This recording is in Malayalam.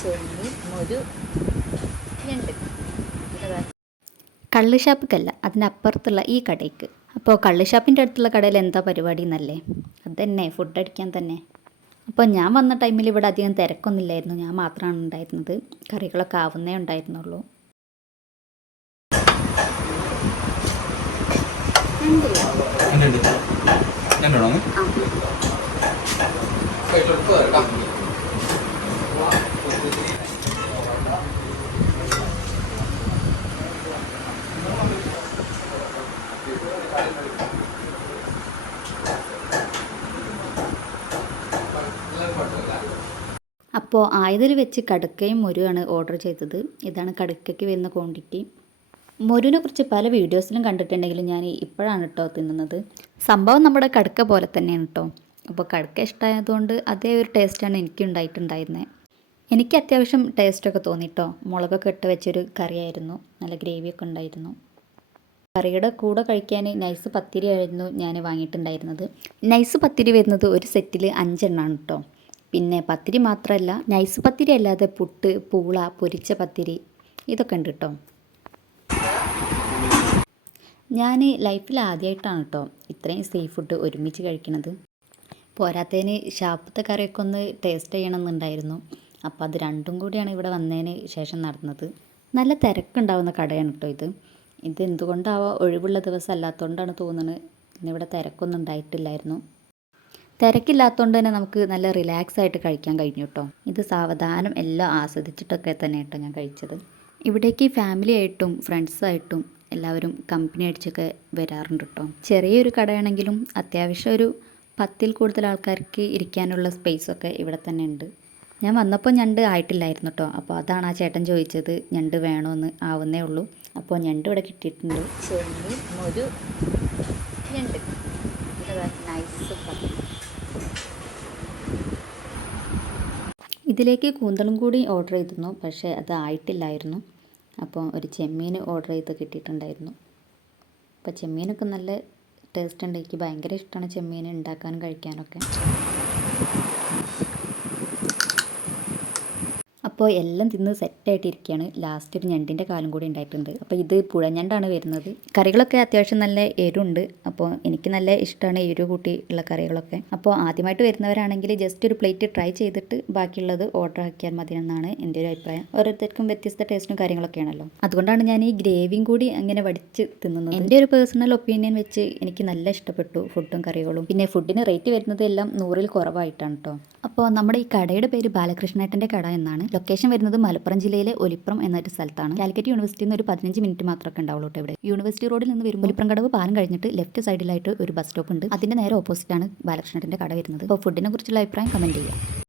ചെമ്മീൻ, മൊരു, ഞണ്ട്. കള്ള് ഷാപ്പിക്കല്ല, അതിനപ്പുറത്തുള്ള ഈ കടയ്ക്ക്. അപ്പോൾ കള്ള് ഷാപ്പിൻ്റെ അടുത്തുള്ള കടയിൽ എന്താ പരിപാടി എന്നല്ലേ, അതന്നെ ഫുഡ് അടിക്കാൻ തന്നെ. അപ്പോൾ ഞാൻ വന്ന ടൈമിൽ ഇവിടെ അധികം തിരക്കൊന്നുമില്ലായിരുന്നു, ഞാൻ മാത്രമാണ് ഉണ്ടായിരുന്നത്. കറികളൊക്കെ ആവുന്നേ ഉണ്ടായിരുന്നുള്ളൂ. അപ്പോൾ ആയതിൽ വെച്ച് കടുക്കയും മൊരുവാണ് ഓർഡർ ചെയ്തത്. ഇതാണ് കടുക്കയ്ക്ക് വരുന്ന ക്വാണ്ടിറ്റി. മൊരുവിനെ കുറിച്ച് പല വീഡിയോസിലും കണ്ടിട്ടുണ്ടെങ്കിലും ഞാൻ ഇപ്പോഴാണ് കേട്ടോ തിന്നുന്നത്. സംഭവം നമ്മുടെ കടുക്ക പോലെ തന്നെയാണ് കേട്ടോ. അപ്പോൾ കടുക്ക ഇഷ്ടമായതുകൊണ്ട് അതേ ഒരു ടേസ്റ്റാണ് എനിക്ക് ഉണ്ടായിട്ടുണ്ടായിരുന്നത്. എനിക്ക് അത്യാവശ്യം ടേസ്റ്റൊക്കെ തോന്നിട്ടോ. മുളകൊക്കെ ഇട്ട് വെച്ചൊരു കറിയായിരുന്നു, നല്ല ഗ്രേവിയൊക്കെ ഉണ്ടായിരുന്നു. കറിയുടെ കൂടെ കഴിക്കാൻ നൈസ് പത്തിരി ആയിരുന്നു ഞാൻ വാങ്ങിയിട്ടുണ്ടായിരുന്നത്. നൈസ് പത്തിരി വരുന്നത് ഒരു സെറ്റിൽ 5 എണ്ണമാണ് കേട്ടോ. പിന്നെ പത്തിരി മാത്രമല്ല, നൈസ് പത്തിരി അല്ലാതെ പുട്ട്, പൂള, പൊരിച്ച പത്തിരി ഇതൊക്കെ ഉണ്ട് കേട്ടോ. ഞാൻ ലൈഫിൽ ആദ്യമായിട്ടാണ് കേട്ടോ ഇത്രയും സീ ഫുഡ് ഒരുമിച്ച് കഴിക്കുന്നത്. പോരാത്തതിന് ഷാപ്പത്തെ കറിയൊക്കെ ഒന്ന് ടേസ്റ്റ് ചെയ്യണമെന്നുണ്ടായിരുന്നു. അപ്പോൾ അത് രണ്ടും കൂടിയാണ് ഇവിടെ വന്നതിന് ശേഷം നടന്നത്. നല്ല തിരക്കുണ്ടാവുന്ന കടയാണ് കേട്ടോ ഇത്. എന്തുകൊണ്ടാവാം, ഒഴിവുള്ള ദിവസം അല്ലാത്തതുകൊണ്ടാണ് തോന്നുന്നത് ഇന്നിവിടെ തിരക്കൊന്നും ഉണ്ടായിട്ടില്ലായിരുന്നു. തിരക്കില്ലാത്തതുകൊണ്ട് തന്നെ നമുക്ക് നല്ല റിലാക്സ് ആയിട്ട് കഴിക്കാൻ കഴിഞ്ഞു കേട്ടോ. ഇത് സാവധാനം എല്ലാം ആസ്വദിച്ചിട്ടൊക്കെ തന്നെ കേട്ടോ ഞാൻ കഴിച്ചത്. ഇവിടേക്ക് ഫാമിലി ആയിട്ടും ഫ്രണ്ട്സായിട്ടും എല്ലാവരും കമ്പനി അടിച്ചൊക്കെ വരാറുണ്ട് കേട്ടോ. ചെറിയൊരു കടയാണെങ്കിലും അത്യാവശ്യം ഒരു 10ൽ കൂടുതൽ ആൾക്കാർക്ക് ഇരിക്കാനുള്ള സ്പേസൊക്കെ ഇവിടെ തന്നെ ഉണ്ട്. ഞാൻ വന്നപ്പോൾ ഞണ്ട് ആയിട്ടില്ലായിരുന്നു കേട്ടോ. അപ്പോൾ അതാണ് ആ ചേട്ടൻ ചോദിച്ചത് ഞണ്ട് വേണമെന്ന്. ആവുന്നേ ഉള്ളൂ. അപ്പോൾ ഞണ്ട് ഇവിടെ കിട്ടിയിട്ടുണ്ട്. ചെമ്മീൻ, മൊരു, ഞണ്ട്. നൈസ് പത്തിരി. ഇതിലേക്ക് കൂന്തളും കൂടി ഓർഡർ ചെയ്തിരുന്നു, പക്ഷേ അത് ആയിട്ടില്ലായിരുന്നു. അപ്പോൾ ഒരു ചെമ്മീൻ ഓർഡർ ചെയ്ത് കിട്ടിയിട്ടുണ്ടായിരുന്നു. അപ്പോൾ ചെമ്മീനൊക്കെ നല്ല ടേസ്റ്റ് ഉണ്ട്. എനിക്ക് ഭയങ്കര ഇഷ്ടമാണ് ചെമ്മീൻ ഉണ്ടാക്കാനും കഴിക്കാനൊക്കെ. അപ്പോൾ എല്ലാം തിന്ന് സെറ്റായിട്ടിരിക്കുകയാണ്. ലാസ്റ്റ് ഒരു ഞണ്ടിൻ്റെ കാലും കൂടി ഉണ്ടായിട്ടുണ്ട്. അപ്പോൾ ഇത് പുഴഞ്ഞണ്ടാണ് വരുന്നത്. കറികളൊക്കെ അത്യാവശ്യം നല്ല എരുണ്ട്. അപ്പോൾ എനിക്ക് നല്ല ഇഷ്ടമാണ് എരു കൂട്ടി ഉള്ള കറികളൊക്കെ. അപ്പോൾ ആദ്യമായിട്ട് വരുന്നവരാണെങ്കിൽ ജസ്റ്റ് ഒരു പ്ലേറ്റ് ട്രൈ ചെയ്തിട്ട് ബാക്കിയുള്ളത് ഓർഡർ ആക്കിയാൽ മതി എന്നാണ് എൻ്റെ ഒരു അഭിപ്രായം. ഓരോരുത്തർക്കും വ്യത്യസ്ത ടേസ്റ്റും കാര്യങ്ങളൊക്കെയാണല്ലോ. അതുകൊണ്ടാണ് ഞാൻ ഈ ഗ്രേവിയും കൂടി അങ്ങനെ വടിച്ച് തിന്നുന്നത്. എൻ്റെ ഒരു പേഴ്സണൽ ഒപ്പീനിയൻ വെച്ച് എനിക്ക് നല്ല ഇഷ്ടപ്പെട്ടു ഫുഡും കറികളും. പിന്നെ ഫുഡിന് റേറ്റ് വരുന്നത് എല്ലാം 100ൽ കുറവായിട്ടാണ് കേട്ടോ. അപ്പോൾ നമ്മുടെ ഈ കടയുടെ പേര് ബാലകൃഷ്ണേട്ടൻ്റെ കട എന്നാണ്. ലൊക്കേഷൻ വരുന്നത് മലപ്പുറം ജില്ലയിലെ ഒലിപ്രം എന്നൊരു സ്ഥലത്താണ്. കാലിക്കറ്റ് യൂണിവേഴ്സിറ്റിയിൽ നിന്ന് ഒരു 15 മിനിറ്റ് മാത്രമേ ഉണ്ടാവുള്ളൂ ഇവിടെ. യൂണിവേഴ്സിറ്റി റോഡിൽ നിന്ന് വരുമ്പോൾ ഒലിപ്രം കടവ് പാലം കഴിഞ്ഞിട്ട് ലെഫ്റ്റ് സൈഡിലായിട്ട് ഒരു ബസ് സ്റ്റോപ്പ് ഉണ്ട്. അതിൻ്റെ നേരെ ഓപ്പോസിറ്റാണ് ബാലകൃഷ്ണേട്ടൻ്റെ കട വരുന്നത്. അപ്പോൾ ഫുഡിനെ കുറിച്ചുള്ള അഭിപ്രായം കമൻറ്റ് ചെയ്യുക.